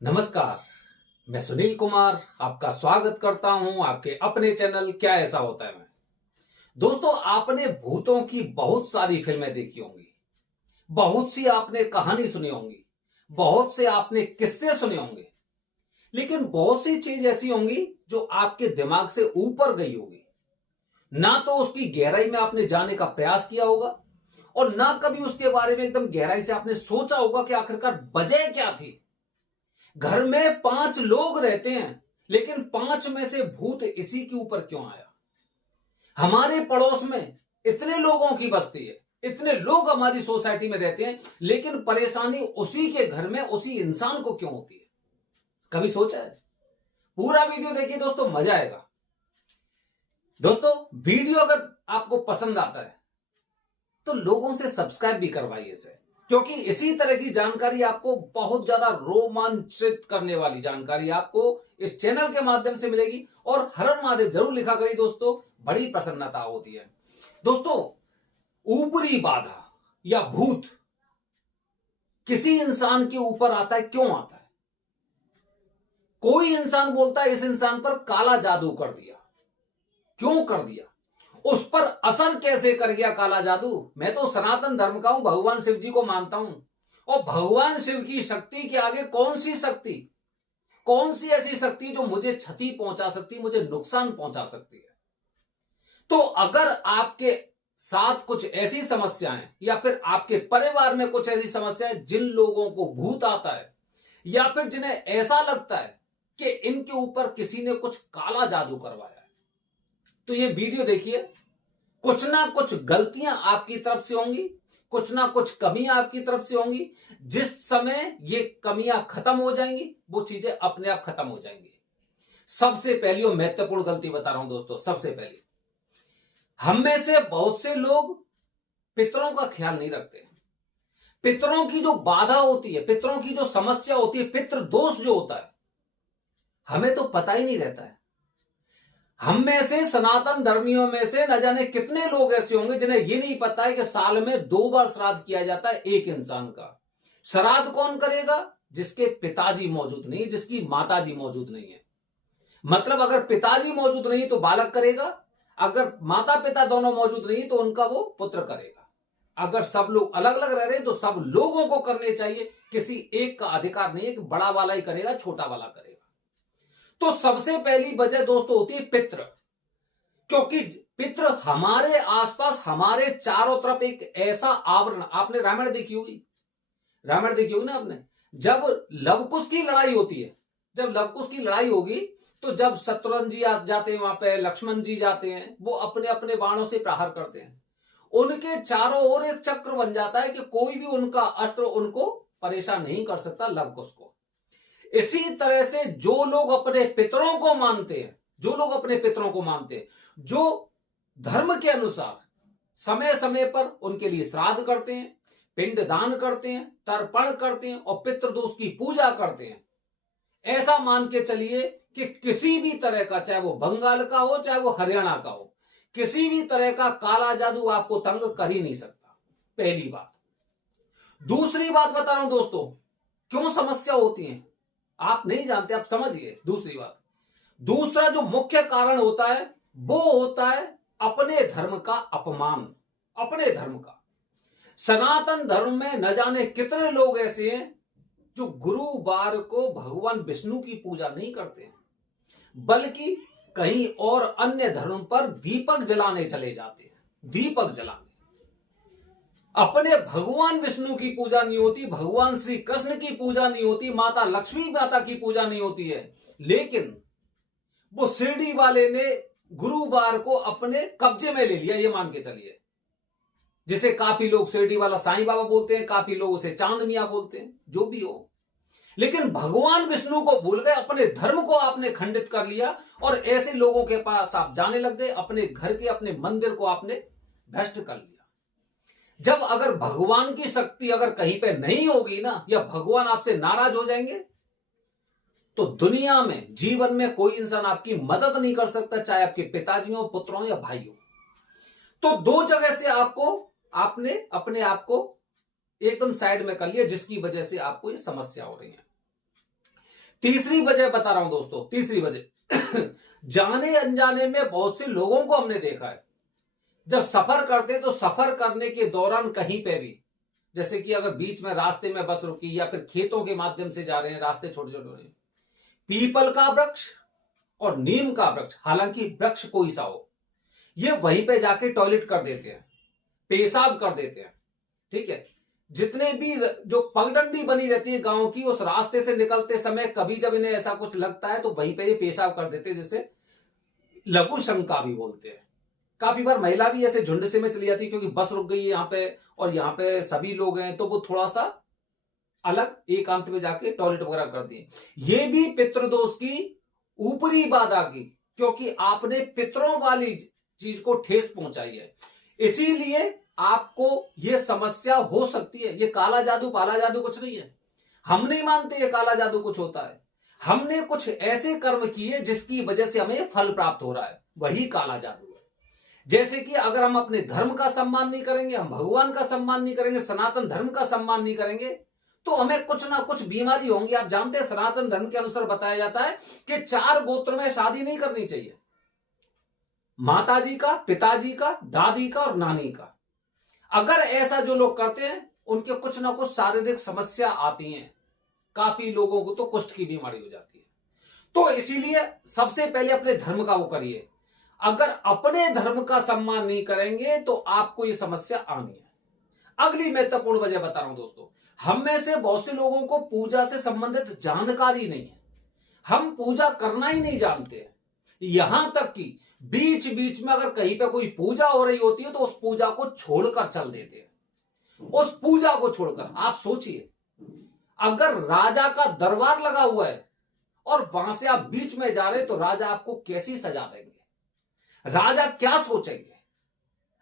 नमस्कार। मैं सुनील कुमार आपका स्वागत करता हूं आपके अपने चैनल क्या ऐसा होता है में। दोस्तों, आपने भूतों की बहुत सारी फिल्में देखी होंगी, बहुत सी आपने कहानी सुनी होंगी, बहुत से आपने किस्से सुने होंगे, लेकिन बहुत सी चीज ऐसी होंगी जो आपके दिमाग से ऊपर गई होगी। ना तो उसकी गहराई में आपने जाने का प्रयास किया होगा और ना कभी उसके बारे में एकदम गहराई से आपने सोचा होगा कि आखिरकार वजह क्या थी। घर में 5 लोग रहते हैं, लेकिन 5 में से भूत इसी के ऊपर क्यों आया। हमारे पड़ोस में इतने लोगों की बस्ती है, इतने लोग हमारी सोसाइटी में रहते हैं, लेकिन परेशानी उसी के घर में उसी इंसान को क्यों होती है। कभी सोचा है? पूरा वीडियो देखिए दोस्तों, मजा आएगा। दोस्तों, वीडियो अगर आपको पसंद आता है तो लोगों से सब्सक्राइब भी करवाइए इसे, क्योंकि इसी तरह की जानकारी आपको बहुत ज्यादा रोमांचित करने वाली जानकारी आपको इस चैनल के माध्यम से मिलेगी। और हर हर महादेव जरूर लिखा करिए दोस्तों, बड़ी प्रसन्नता होती है। दोस्तों, ऊपरी बाधा या भूत किसी इंसान के ऊपर आता है, क्यों आता है? कोई इंसान बोलता है इस इंसान पर काला जादू कर दिया। क्यों कर दिया? उस पर असर कैसे कर गया काला जादू? मैं तो सनातन धर्म का हूं, भगवान शिव जी को मानता हूं, और भगवान शिव की शक्ति के आगे कौन सी शक्ति, कौन सी ऐसी शक्ति जो मुझे क्षति पहुंचा सकती, मुझे नुकसान पहुंचा सकती है। तो अगर आपके साथ कुछ ऐसी समस्याएं या फिर आपके परिवार में कुछ ऐसी समस्याएं, जिन लोगों को भूत आता है या फिर जिन्हें ऐसा लगता है कि इनके ऊपर किसी ने कुछ काला जादू करवाया, तो ये वीडियो देखिए। कुछ ना कुछ गलतियां आपकी तरफ से होंगी, कुछ ना कुछ कमियां आपकी तरफ से होंगी। जिस समय ये कमियां खत्म हो जाएंगी, वो चीजें अपने आप खत्म हो जाएंगी। सबसे पहली और महत्वपूर्ण गलती बता रहा हूं दोस्तों, सबसे पहली, हम में से बहुत से लोग पितरों का ख्याल नहीं रखते। पितरों की जो बाधा होती है, पितरों की जो समस्या होती है, पितृ दोष जो होता है, हमें तो पता ही नहीं रहता है। हम में से सनातन धर्मियों में से न जाने कितने लोग ऐसे होंगे जिन्हें यह नहीं पता है कि साल में 2 बार श्राद्ध किया जाता है एक इंसान का। श्राद्ध कौन करेगा? जिसके पिताजी मौजूद नहीं, जिसकी माताजी मौजूद नहीं है। मतलब अगर पिताजी मौजूद नहीं तो बालक करेगा, अगर माता पिता दोनों मौजूद नहीं तो उनका वो पुत्र करेगा। अगर सब लोग अलग अलग रह रहे हैं तो सब लोगों को करने चाहिए, किसी एक का अधिकार नहीं है कि बड़ा वाला ही करेगा छोटा वाला करेगा। तो सबसे पहली वजह दोस्तों होती है पितृ, क्योंकि पितृ हमारे आसपास, हमारे चारों तरफ एक ऐसा आवरण। आपने रामायण देखी होगी, रामायण देखी होगी ना आपने। जब लवकुश की लड़ाई होती है, जब लवकुश की लड़ाई होगी, तो जब शत्रुघ्न जी जाते हैं वहां पे, लक्ष्मण जी जाते हैं, वो अपने अपने बाणों से प्रहार करते हैं। उनके चारों ओर एक चक्र बन जाता है कि कोई भी उनका अस्त्र उनको परेशान नहीं कर सकता, लवकुश को। इसी तरह से जो लोग अपने पितरों को मानते हैं, जो लोग अपने पितरों को मानते हैं, जो धर्म के अनुसार समय समय पर उनके लिए श्राद्ध करते हैं, पिंड दान करते हैं, तर्पण करते हैं और पितृदोष की पूजा करते हैं, ऐसा मान के चलिए कि किसी भी तरह का, चाहे वो बंगाल का हो चाहे वो हरियाणा का हो, किसी भी तरह का काला जादू आपको तंग कर ही नहीं सकता। पहली बात। दूसरी बात बता रहा हूं दोस्तों, क्यों समस्या होती है आप नहीं जानते, आप समझिए। दूसरी बात, दूसरा जो मुख्य कारण होता है वो होता है अपने धर्म का अपमान। अपने धर्म का, सनातन धर्म में न जाने कितने लोग ऐसे हैं जो गुरुवार को भगवान विष्णु की पूजा नहीं करते हैं, बल्कि कहीं और अन्य धर्म पर दीपक जलाने चले जाते हैं। दीपक जलाने, अपने भगवान विष्णु की पूजा नहीं होती, भगवान श्री कृष्ण की पूजा नहीं होती, माता लक्ष्मी माता की पूजा नहीं होती है, लेकिन वो शिरडी वाले ने गुरुवार को अपने कब्जे में ले लिया, ये मान के चलिए। जिसे काफी लोग शिरडी वाला साईं बाबा बोलते हैं, काफी लोग उसे चांद मियां बोलते हैं, जो भी हो, लेकिन भगवान विष्णु को भूल गए, अपने धर्म को आपने खंडित कर लिया और ऐसे लोगों के पास आप जाने लग गए, अपने घर के, अपने मंदिर को आपने भ्रष्ट कर लिया। जब अगर भगवान की शक्ति अगर कहीं पे नहीं होगी ना, या भगवान आपसे नाराज हो जाएंगे, तो दुनिया में, जीवन में कोई इंसान आपकी मदद नहीं कर सकता, चाहे आपके पिताजी हो, पुत्र हो या भाई हो। तो 2 जगह से आपने अपने आप को एकदम साइड में कर लिया, जिसकी वजह से आपको ये समस्या हो रही है। तीसरी वजह बता रहा हूं दोस्तों, तीसरी वजह जाने अनजाने में बहुत से लोगों को हमने देखा है, जब सफर करते तो सफर करने के दौरान कहीं पे भी, जैसे कि अगर बीच में रास्ते में बस रुकी या फिर खेतों के माध्यम से जा रहे हैं, रास्ते छोटे छोटे हो रहे हैं, पीपल का वृक्ष और नीम का वृक्ष, हालांकि वृक्ष कोई सा हो, ये वहीं पे जाके टॉयलेट कर देते हैं, पेशाब कर देते हैं। ठीक है, जितने भी जो पगडंडी बनी रहती है गांव की, उस रास्ते से निकलते समय कभी जब इन्हें ऐसा कुछ लगता है तो वहीं पे ये पेशाब कर देते हैं, जिसे लघु शंका भी बोलते हैं। काफी बार महिला भी ऐसे झुंड से में चली जाती है, क्योंकि बस रुक गई है यहाँ पे और यहाँ पे सभी लोग हैं, तो वो थोड़ा सा अलग एकांत में जाके टॉयलेट वगैरह कर दिए। ये भी पितृदोष की ऊपरी बाधा की, क्योंकि आपने पितरों वाली चीज को ठेस पहुंचाई है, इसीलिए आपको यह समस्या हो सकती है। ये काला जादू पाला जादू कुछ नहीं है, हम नहीं मानते ये काला जादू कुछ होता है। हमने कुछ ऐसे कर्म किए जिसकी वजह से हमें फल प्राप्त हो रहा है, वही काला जादू है। जैसे कि अगर हम अपने धर्म का सम्मान नहीं करेंगे, हम भगवान का सम्मान नहीं करेंगे, सनातन धर्म का सम्मान नहीं करेंगे, तो हमें कुछ ना कुछ बीमारी होंगी। आप जानते हैं सनातन धर्म के अनुसार बताया जाता है कि 4 गोत्र में शादी नहीं करनी चाहिए, माताजी का, पिताजी का, दादी का और नानी का। अगर ऐसा जो लोग करते हैं उनके कुछ ना कुछ शारीरिक समस्या आती हैं, काफी लोगों को तो कुष्ठ की बीमारी हो जाती है। तो इसीलिए सबसे पहले अपने धर्म का वो करिए। अगर अपने धर्म का सम्मान नहीं करेंगे तो आपको ये समस्या आनी है। अगली महत्वपूर्ण वजह बता रहा हूं दोस्तों, हम में से बहुत से लोगों को पूजा से संबंधित जानकारी नहीं है, हम पूजा करना ही नहीं जानते हैं। यहां तक कि बीच बीच में अगर कहीं पे कोई पूजा हो रही होती है तो उस पूजा को छोड़कर चल देते हैं। उस पूजा को छोड़कर आप सोचिए, अगर राजा का दरबार लगा हुआ है और वहां से आप बीच में जा रहे हैं तो राजा आपको कैसी सजा देंगे, राजा क्या सोचेंगे।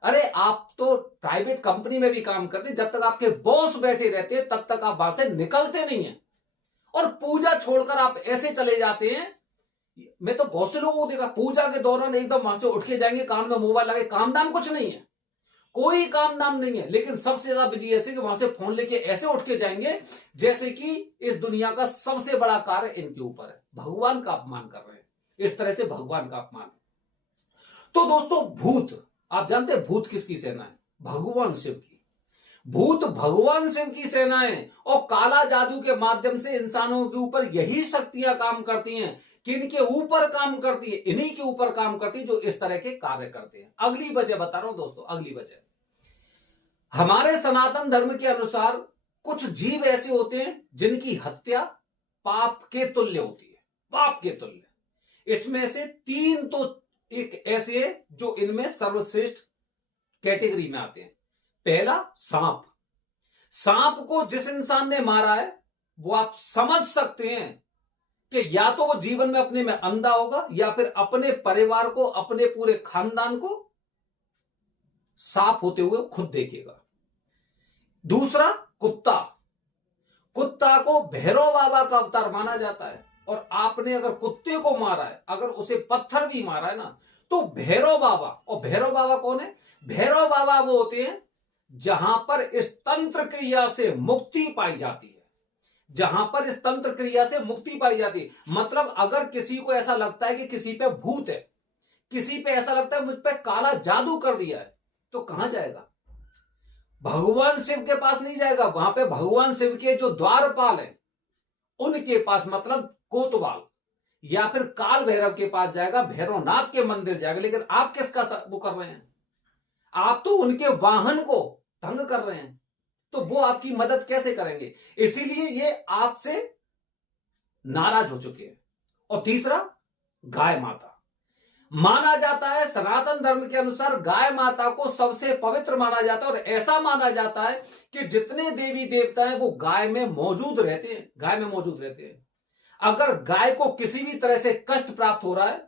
अरे आप तो प्राइवेट कंपनी में भी काम करते, जब तक आपके बॉस बैठे रहते हैं तब तक आप वहां से निकलते नहीं हैं, और पूजा छोड़कर आप ऐसे चले जाते हैं। मैं तो बहुत से लोगों को देखा, पूजा के दौरान एकदम वहां से उठ के जाएंगे, कान में मोबाइल लगे, काम दाम कुछ नहीं है, कोई काम दाम नहीं है, लेकिन सबसे ज्यादा बिजी ऐसे कि वहां से फोन लेके ऐसे उठ के जाएंगे जैसे कि इस दुनिया का सबसे बड़ा कार्य इनके ऊपर है, भगवान का अपमान कर रहे हैं। इस तरह से भगवान का अपमान। तो दोस्तों, भूत, आप जानते हैं भूत किसकी सेना है? भगवान शिव की। भूत भगवान शिव की सेनाएं, और काला जादू के माध्यम से इंसानों के ऊपर यही शक्तियां काम करती हैं, किनके ऊपर काम करती है? इन्हीं के ऊपर काम करती है जो इस तरह के कार्य करते हैं। अगली वजह बता रहा हूं दोस्तों, अगली वजह, हमारे सनातन धर्म के अनुसार कुछ जीव ऐसे होते हैं जिनकी हत्या पाप के तुल्य होती है, पाप के तुल्य। इसमें से 3 तो एक ऐसे है जो इनमें सर्वश्रेष्ठ कैटेगरी में आते हैं। पहला, सांप। सांप को जिस इंसान ने मारा है वो आप समझ सकते हैं कि या तो वो जीवन में अपने में अंधा होगा या फिर अपने परिवार को, अपने पूरे खानदान को सांप होते हुए खुद देखेगा। दूसरा, कुत्ता। कुत्ता को भैरव बाबा का अवतार माना जाता है, और आपने अगर कुत्ते को मारा है, अगर उसे पत्थर भी मारा है ना, तो भैरव बाबा, और भैरव बाबा कौन है? भैरव बाबा वो होते हैं जहां पर इस तंत्र क्रिया से मुक्ति पाई जाती है, जहां पर इस तंत्र क्रिया से मुक्ति पाई जाती है। मतलब अगर किसी को ऐसा लगता है कि किसी पे भूत है, किसी पे ऐसा लगता है मुझ पे काला जादू कर दिया है, तो कहां जाएगा? भगवान शिव के पास नहीं जाएगा, वहां पे भगवान शिव के जो द्वारपाल हैं उनके पास, मतलब कोतवाल या फिर काल भैरव के पास जाएगा, भैरवनाथ के मंदिर जाएगा। लेकिन आप किसका वो कर रहे हैं? आप तो उनके वाहन को तंग कर रहे हैं, तो वो आपकी मदद कैसे करेंगे? इसीलिए ये आपसे नाराज हो चुके हैं। और तीसरा, गाय माता। माना जाता है सनातन धर्म के अनुसार गाय माता को सबसे पवित्र माना जाता है, और ऐसा माना जाता है कि जितने देवी देवता हैं वो गाय में मौजूद रहते हैं, गाय में मौजूद रहते हैं। अगर गाय को किसी भी तरह से कष्ट प्राप्त हो रहा है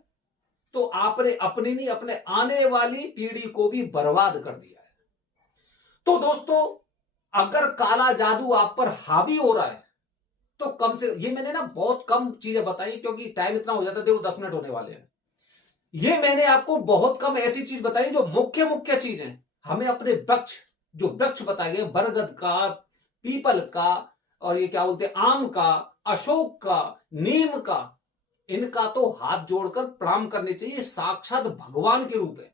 तो आपने अपनी नहीं, अपने आने वाली पीढ़ी को भी बर्बाद कर दिया है। तो दोस्तों, अगर काला जादू आप पर हावी हो रहा है तो कम से, ये मैंने ना बहुत कम चीजें बताई क्योंकि टाइम इतना हो जाता है, देखो 10 मिनट होने वाले हैं। ये मैंने आपको बहुत कम ऐसी चीज बताई जो मुख्य मुख्य चीज है। हमें अपने वृक्ष, जो वृक्ष बताए गए, बरगद का, पीपल का, और ये क्या बोलते हैं, आम का, अशोक का, नीम का, इनका तो हाथ जोड़कर प्रणाम करने चाहिए। साक्षात भगवान के रूप है,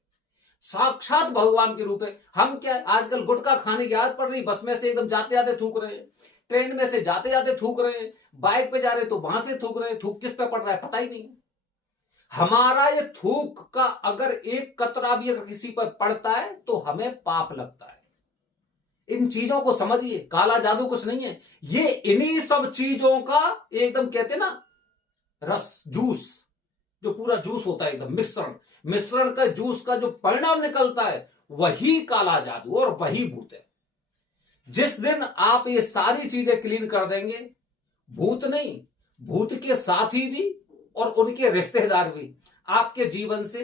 साक्षात भगवान के रूप है। हम क्या आजकल गुटखा खाने की आदत पड़ रही, बस में से एकदम जाते जाते थूक रहे हैं, ट्रेन में से जाते जाते थूक रहे हैं, बाइक पे जा रहे तो वहां से थूक रहे हैं। थूक किस पे पड़ रहा है पता ही नहीं है। हमारा ये थूक का अगर एक कतरा भी अगर किसी पर पड़ता है तो हमें पाप लगता है। इन चीजों को समझिए, काला जादू कुछ नहीं है, ये इन्हीं सब चीजों का एकदम कहते हैं ना रस, जूस, जो पूरा जूस होता है एकदम मिश्रण, मिश्रण का जूस का जो परिणाम निकलता है वही काला जादू और वही भूत है। जिस दिन आप ये सारी चीजें क्लीन कर देंगे, भूत नहीं, भूत के साथी भी और उनके रिश्तेदार भी आपके जीवन से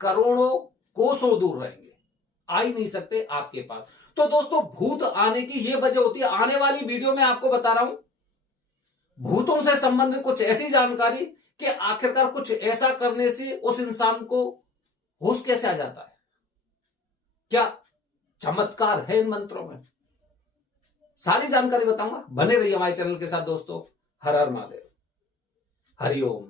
करोड़ों कोसों दूर रहेंगे, आ ही नहीं सकते आपके पास। तो दोस्तों, भूत आने की यह वजह होती है, आने वाली वीडियो में आपको बता रहा हूं भूतों से संबंधित कुछ ऐसी जानकारी कि आखिरकार कुछ ऐसा करने से उस इंसान को होश कैसे आ जाता है, क्या चमत्कार है इन मंत्रों में, सारी जानकारी बताऊंगा। बने रहिए हमारे चैनल के साथ दोस्तों। हर हर महादेव, हरिओम।